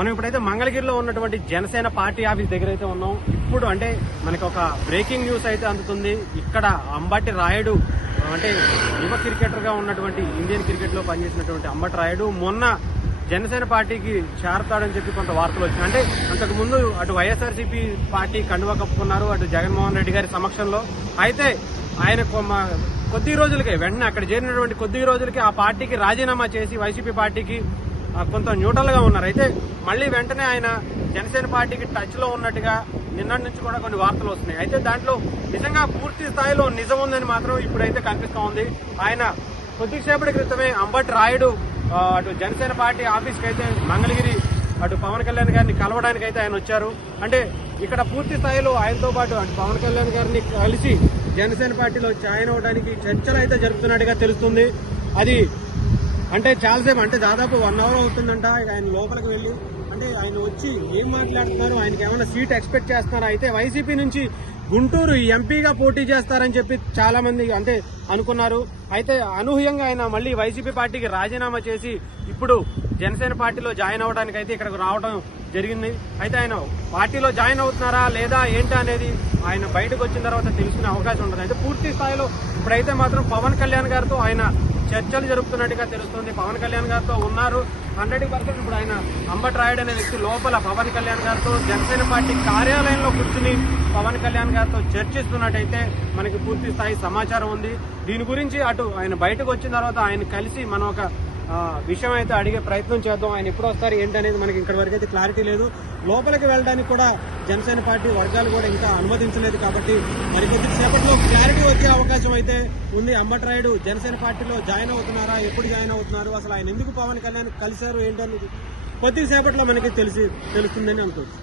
మనం ఇప్పుడైతే మంగళగిరిలో ఉన్నటువంటి జనసేన పార్టీ ఆఫీస్ దగ్గర అయితే ఉన్నాం. ఇప్పుడు అంటే మనకి ఒక బ్రేకింగ్ న్యూస్ అయితే అందుతుంది. ఇక్కడ అంబటి రాయుడు అంటే యువ క్రికెటర్ గా ఉన్నటువంటి ఇండియన్ క్రికెట్ లో పనిచేసినటువంటి అంబటి రాయుడు మొన్న జనసేన పార్టీకి చేరతాడని చెప్పి కొంత వార్తలు వచ్చినాయి. అంటే అంతకు ముందు అటు వైఎస్ఆర్సీపీ పార్టీ కండువా కప్పుకున్నారు అటు జగన్మోహన్ రెడ్డి గారి సమక్షంలో. అయితే ఆయన కొద్ది రోజులకే వెంటనే అక్కడ చేరినటువంటి కొద్ది రోజులకి ఆ పార్టీకి రాజీనామా చేసి వైసీపీ పార్టీకి కొంత న్యూట్రల్ గా ఉన్నారు. అయితే మళ్లీ వెంటనే ఆయన జనసేన పార్టీకి టచ్ లో ఉన్నట్టుగా నిన్నటి నుంచి కూడా కొన్ని వార్తలు వస్తున్నాయి. అయితే దాంట్లో నిజంగా పూర్తి స్థాయిలో నిజం ఉందని మాత్రం ఇప్పుడైతే కనిపిస్తా ఉంది. ఆయన కొద్దిసేపటి క్రితమే అంబటి రాయుడు అటు జనసేన పార్టీ ఆఫీస్కి అయితే మంగళగిరి అటు పవన్ కళ్యాణ్ గారిని కలవడానికి అయితే ఆయన వచ్చారు. అంటే ఇక్కడ పూర్తి స్థాయిలో ఆయనతో పాటు అటు పవన్ కళ్యాణ్ గారిని కలిసి జనసేన పార్టీలో జాయిన్ అవడానికి చర్చలు అయితే జరుపుతున్నట్టుగా తెలుస్తుంది. అది అంటే చాలాసేపు అంటే దాదాపు 1 అవర్ అవుతుందంట. ఆయన లోపలికి వెళ్ళి అంటే ఆయన వచ్చి ఏం మాట్లాడుతున్నారు, ఆయనకి ఏమైనా సీట్ ఎక్స్పెక్ట్ చేస్తున్నారా, అయితే వైసీపీ నుంచి గుంటూరు ఎంపీగా పోటీ చేస్తారని చెప్పి చాలా మంది అంటే అనుకున్నారు. అయితే అనూహ్యంగా ఆయన మళ్ళీ వైసీపీ పార్టీకి రాజీనామా చేసి ఇప్పుడు జనసేన పార్టీలో జాయిన్ అవడానికి అయితే ఇక్కడికి రావడం జరిగింది. అయితే ఆయన పార్టీలో జాయిన్ అవుతున్నారా లేదా ఏంటా అనేది ఆయన బయటకు వచ్చిన తర్వాత తెలుసుకునే అవకాశం ఉంటుంది. అయితే పూర్తి స్థాయిలో ఇప్పుడైతే మాత్రం పవన్ కళ్యాణ్ గారితో ఆయన చర్చలు జరుపుతున్నట్టుగా తెలుస్తుంది. పవన్ కళ్యాణ్ గారితో ఉన్నారు 100%. ఇప్పుడు ఆయన అంబటి రాయుడు అనే వ్యక్తి లోపల పవన్ కళ్యాణ్ గారితో జనసేన పార్టీ కార్యాలయంలో కూర్చుని పవన్ కళ్యాణ్ గారితో చర్చిస్తున్నట్టయితే మనకి పూర్తి స్థాయి సమాచారం ఉంది. దీని గురించి అటు ఆయన బయటకు వచ్చిన తర్వాత ఆయన కలిసి మనం ఒక విషయం అయితే అడిగే ప్రయత్నం చేద్దాం. ఆయన ఎప్పుడు వస్తారు ఏంటనేది మనకి ఇక్కడ వరకు అయితే క్లారిటీ లేదు. లోపలికి వెళ్ళడానికి కూడా జనసేన పార్టీ వర్గాలు కూడా ఇంకా అనుమతించలేదు. కాబట్టి మరికొద్ది సేపట్లో క్లారిటీ వచ్చే అవకాశం అయితే ఉంది. అంబటి రాయుడు జనసేన పార్టీలో జాయిన్ అవుతున్నారా, ఎప్పుడు జాయిన్ అవుతున్నారు, అసలు ఆయన ఎందుకు పవన్ కళ్యాణ్ కలిశారు ఏంటనేది కొద్దిసేపట్లో మనకి తెలుస్తుందని అనుకోవచ్చు.